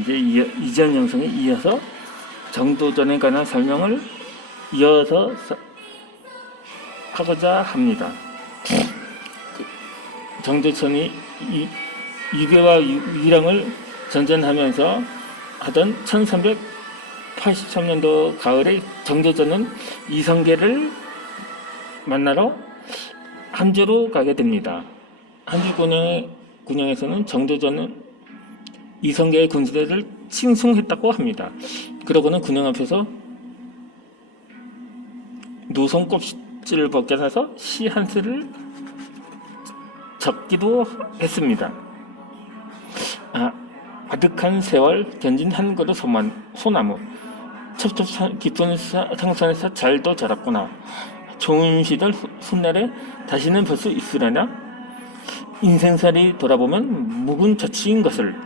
이제 이전 영상에 이어서 정도전에 관한 설명을 이어서 하고자 합니다. 정도전이 유교와 유랑을 전전하면서 하던 1383년도 가을에 정도전은 이성계를 만나러 한주로 가게 됩니다. 한주 군영에서는 정도전은 이성계의 군대를 칭송했다고 합니다. 그러고는 군영 앞에서 노송껍질을 벗겨서 시 한 수를 적기도 했습니다. 아득한 세월 견진 한 그루 소나무, 첩첩 깊은 상선에서 잘도 자랐구나. 좋은 시절 훗날에 다시는 볼 수 있으려나? 인생살이 돌아보면 묵은 자취인 것을.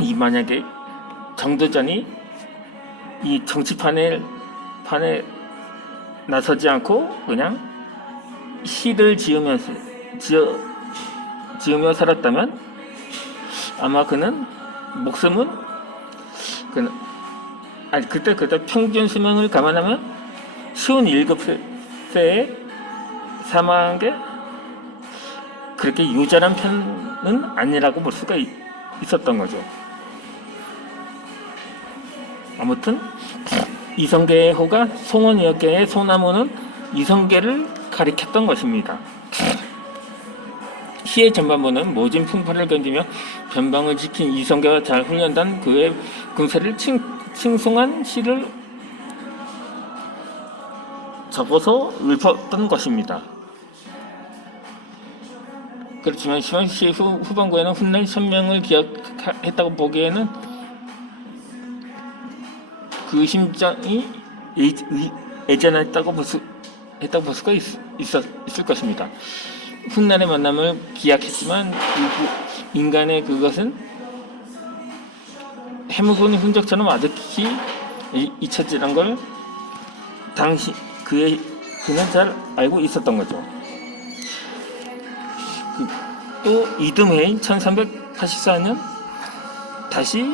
이 만약에 정도전이 이 정치판에 나서지 않고 그냥 시를 지으며 살았다면 아마 그는 목숨은 그때 평균 수명을 감안하면 57세에 사망한 게 그렇게 유절한 편은 아니라고 볼 수가 있었던 거죠. 아무튼 이성계의 호가 송원이었기에 소나무는 이성계를 가리켰던 것입니다. 시의 전반부는 모진 풍파를 견디며 변방을 지킨 이성계와 잘 훈련된 그의 군사를 칭송한 시를 적어서 읊었던 것입니다. 그렇지만 시황시 후반부에는 훗날 선명을 기억했다고 보기에는 그 심정이 애잔했다고 볼 수가 있을 것입니다. 훗날의 만남을 기약했지만 인간의 그것은 해묵은 흔적처럼 아득히 잊혀지는 걸 당시 그는 잘 알고 있었던 거죠. 또 이듬해인 1384년 다시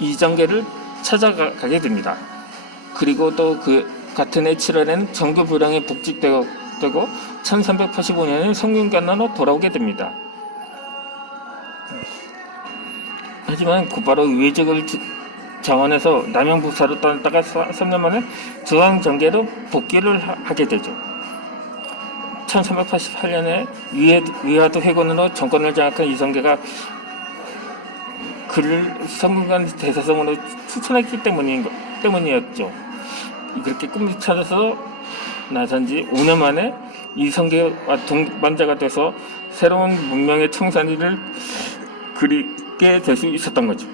이정계를 찾아가게 됩니다. 그리고 또 그 같은 해 7월에는 정교부랑에 복직되고 1385년에 성균관으로 돌아오게 됩니다. 하지만 곧바로 외적을 자원해서 남양부사로 떠났다가 3년 만에 중앙정계로 복귀를 하게 되죠. 1388년에 위화도 회군으로 정권을 장악한 이성계가 그를 성균관 대사성으로 추천했기 때문이었죠. 그렇게 꿈을 찾아서 나선 지 5년 만에 이성계와 동반자가 돼서 새로운 문명의 청산리를 그리게 될 수 있었던 거죠.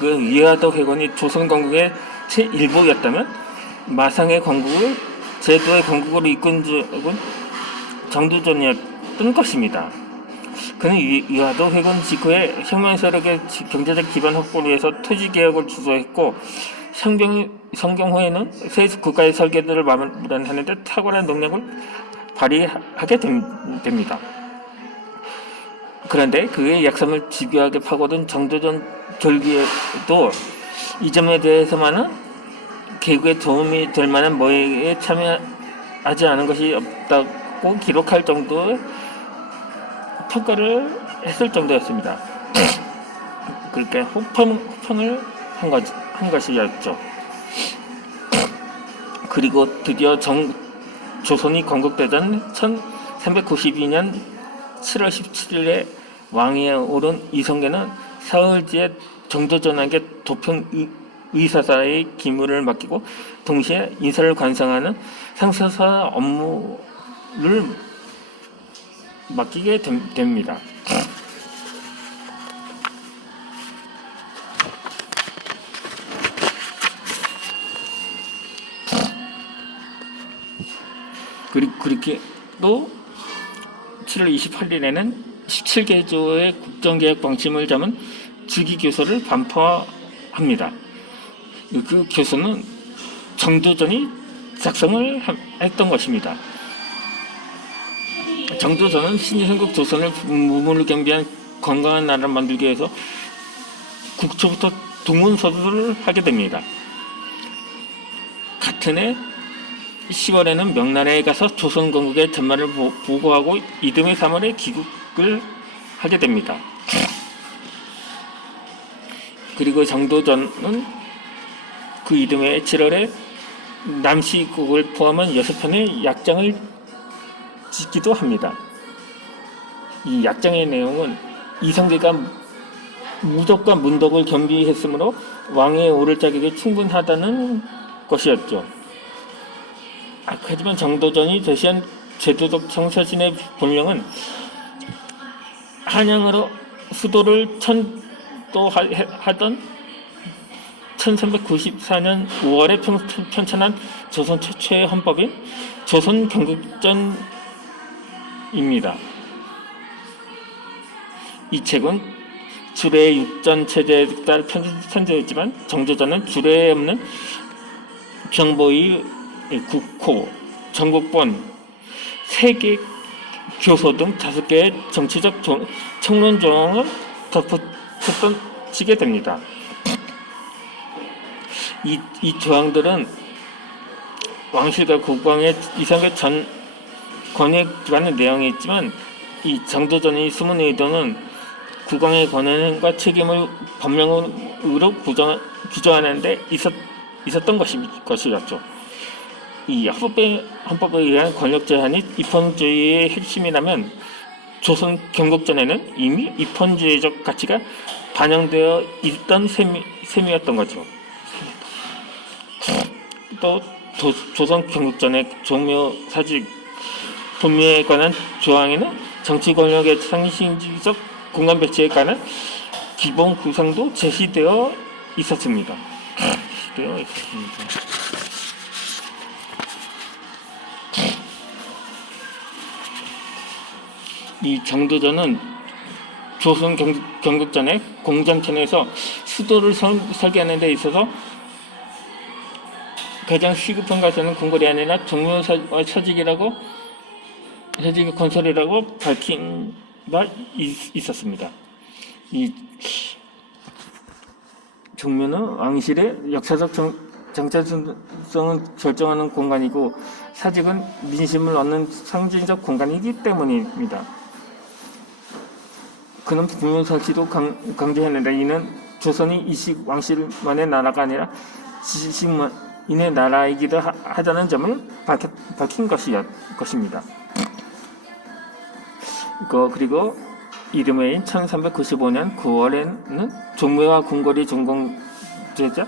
그 위화도 회군이 조선건국의 제1부였다면 마상의 건국을 제도의 건국으로 이끈 적은 정도전이었던 것입니다. 그는 위화도 회군 직후에 혁명 세력의 경제적 기반 확보를 위해서 토지 개혁을 주도했고 성경 후에는 새 국가의 설계들을 마련하는데 탁월한 능력을 발휘하게 됩니다. 그런데 그의 약점을 집요하게 파고든 정도전 절기에도 이 점에 대해서만은 개국에 도움이 될 만한 뭐에 참여하지 않은 것이 없다고 기록할 정도의 평가를 했을 정도였습니다. 그러니까 호평을 한 것이었죠. 그리고 드디어 조선이 건국되던 1392년 7월 17일에 왕위에 오른 이성계는 사흘 뒤에 정도전에게 도평 의사사의 기물을 맡기고 동시에 인사를 관상하는 상사사 업무를 맡기게 됩니다. 그렇게 또 7월 28일에는 17개조의 국정개혁 방침을 담은 주기교서를 반포합니다. 그 교서는 정도전이 작성을 했던 것입니다. 정조전은 신의삼국 조선을 무물을 경비한 건강한 나라를 만들기 위해서 국초부터 동문서주를 하게 됩니다. 같은 해 10월에는 명나라에 가서 조선 건국의 전말을 보고하고 이듬해 3월에 귀국을 하게 됩니다. 그리고 정도전은 그 이듬해 7월에 남시국을 포함한 6편의 약장을 짓기도 합니다. 이 약장의 내용은 이성계가 무덕과 문덕을 겸비했으므로 왕위에 오를 자격이 충분하다는 것이었죠. 하지만 정도전이 제시한 제도적 청사진의 본령은 한양으로 수도를 천도하던 1394년 5월에 편찬한 조선 최초의 헌법인 조선 경국전입니다. 이 책은 주례 육전 체제에 따라 편제했지만 정조전은 주례에 없는 정보의 국호, 전국본, 세계 교소 등 5개의 정치적 청론 조항을 덧붙이게 됩니다. 이 조항들은 왕실과 국왕의 이상의 전 권위에 관한 내용이 있지만 이 정도전의 숨은 의도는 국왕의 권한과 책임을 법령으로 규정하는 데 있었던 것이었죠. 이 헌법에 의한 권력 제한이 입헌주의의 핵심이라면 조선 경국전에는 이미 입헌주의적 가치가 반영되어 있던 셈이었던 거죠. 또 조선 경국전의 종묘 사직 분묘에 관한 조항에는 정치 권력의 상징적 공간 배치에 관한 기본 구상도 제시되어 있었습니다. 이 정도전은 조선 경국전의 공정천에서 수도를 설계하는 데 있어서 가장 시급한 것은 궁궐이 아니라 종묘 서직 건설이라고 밝힌 바 있었습니다. 이 종묘는 왕실의 역사적 정체성을 결정하는 공간이고 사직은 민심을 얻는 상징적 공간이기 때문입니다. 그는 종묘 설치도 강조했는데 이는 조선이 이식 왕실만의 나라가 아니라 지식만인의 나라이기도 하다는 점을 밝힌 것입니다. 그리고 이듬해인 1395년 9월에는 종묘와 궁궐이 준공되자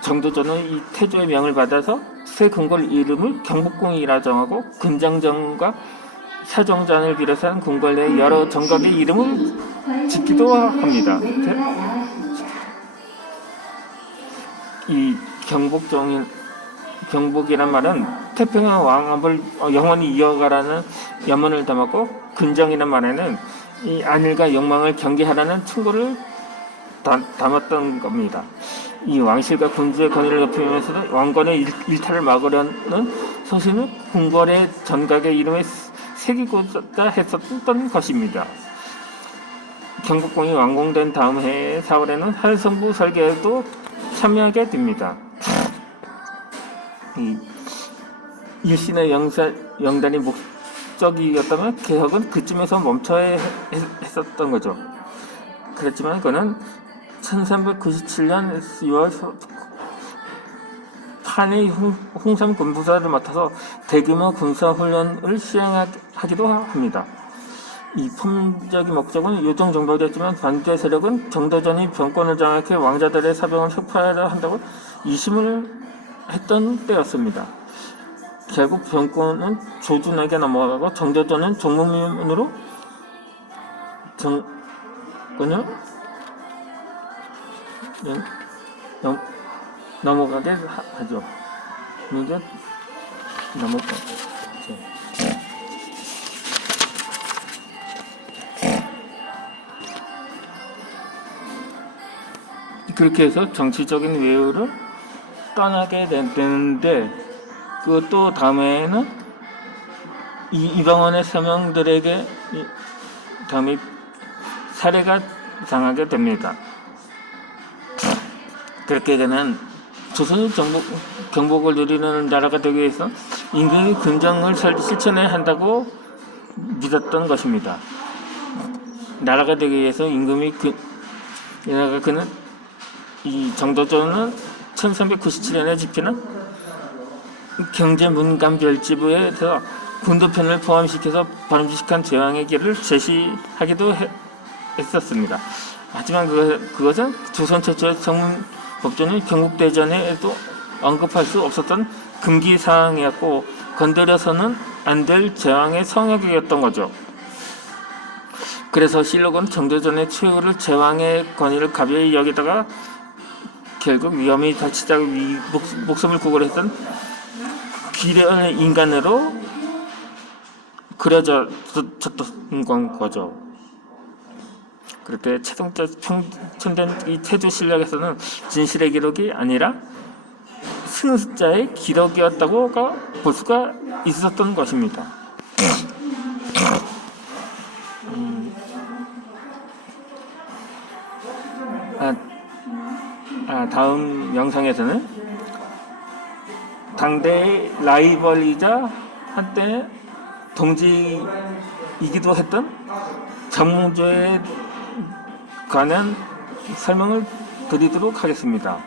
정도전은 이 태조의 명을 받아서 새 궁궐 이름을 경복궁이라 정하고 근장전과 사정전을 비롯한 궁궐 내 여러 정각의 이름을 짓기도 합니다. 이 경복이란 말은 태평양 왕업을 영원히 이어가라는 염원을 담았고 근정이란 말에는 이 안일과 욕망을 경계하라는 충고를 담았던 겁니다. 이 왕실과 군주의 권위를 높이면서도 왕권의 일탈을 막으려는 소신을 궁궐의 전각의 이름에 새기고자 했었던 것입니다. 경복궁이 완공된 다음 해 4월에는 한성부 설계에도 참여하게 됩니다. 일신의 영단이 목적이었다면 개혁은 그쯤에서 멈춰야 했었던 거죠. 그렇지만 그는 1397년 6월 한의 홍삼 군부사를 맡아서 대규모 군사훈련을 시행하기도 합니다. 이 품적인 목적은 요정 정도였지만 반대 세력은 정도전이 정권을 장악해 왕자들의 사병을 혁파하려 한다고 이심을 했던 때였습니다. 결국 정권은 조준에게 넘어가고 정도전은 종무민으로 넘어가게 하죠. 이제 넘어가죠. 그렇게 해서 정치적인 외유를 떠나게 되는데 그것도 다음에는 이 이방원의 서명들에게 다음에 살해가 당하게 됩니다. 그렇게 되는 조선의 경복을 누리는 나라가 되기 위해서 임금의 군정을 실천해야 한다고 믿었던 것입니다. 나라가 되기 위해서 임금이 그는 이 정도전은 1397년에 집히는 경제문감별지부에서 군도편을 포함시켜서 바람직한 제왕의 길을 제시하기도 했었습니다. 하지만 그것은 조선 최초의 정문 법조는 경국대전에도 언급할 수 없었던 금기사항이었고 건드려서는 안 될 제왕의 성역이었던 거죠. 그래서 실록은 정도전의 최후를 제왕의 권위를 가벼이 여기다가 결국 위험이 다치다가 목숨을 구걸했던 비련의 인간으로 그려졌던 거죠. 그렇게 최종적 편찬된 이 태조실록에서는 진실의 기록이 아니라 승자의 기록이었다고 볼 수가 있었던 것입니다. 다음 영상에서는 당대의 라이벌이자 한때 동지이기도 했던 정조에 관한 설명을 드리도록 하겠습니다.